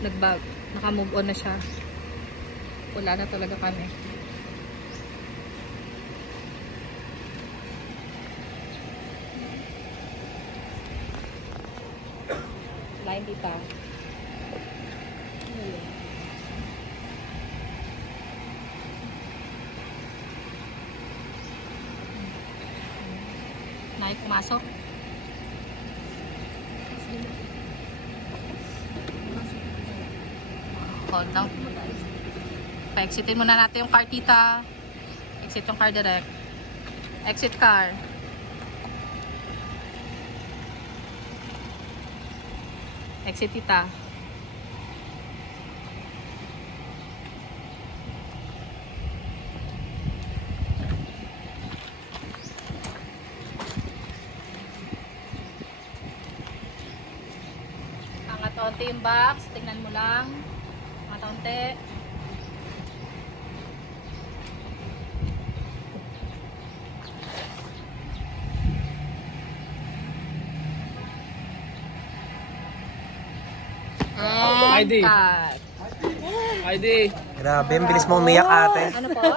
naka-move on na siya. Wala na talaga kami. Line dito. Naik pumasok. Hold down. Pa-exitin muna natin yung car, tita. Exit yung car direct. Exit car. Exit, tita. Angat onte yung box. Tingnan mo lang. Angat onte. ID. Cut. ID. Grabe, ang bilis mo umiyak ate. Ano po?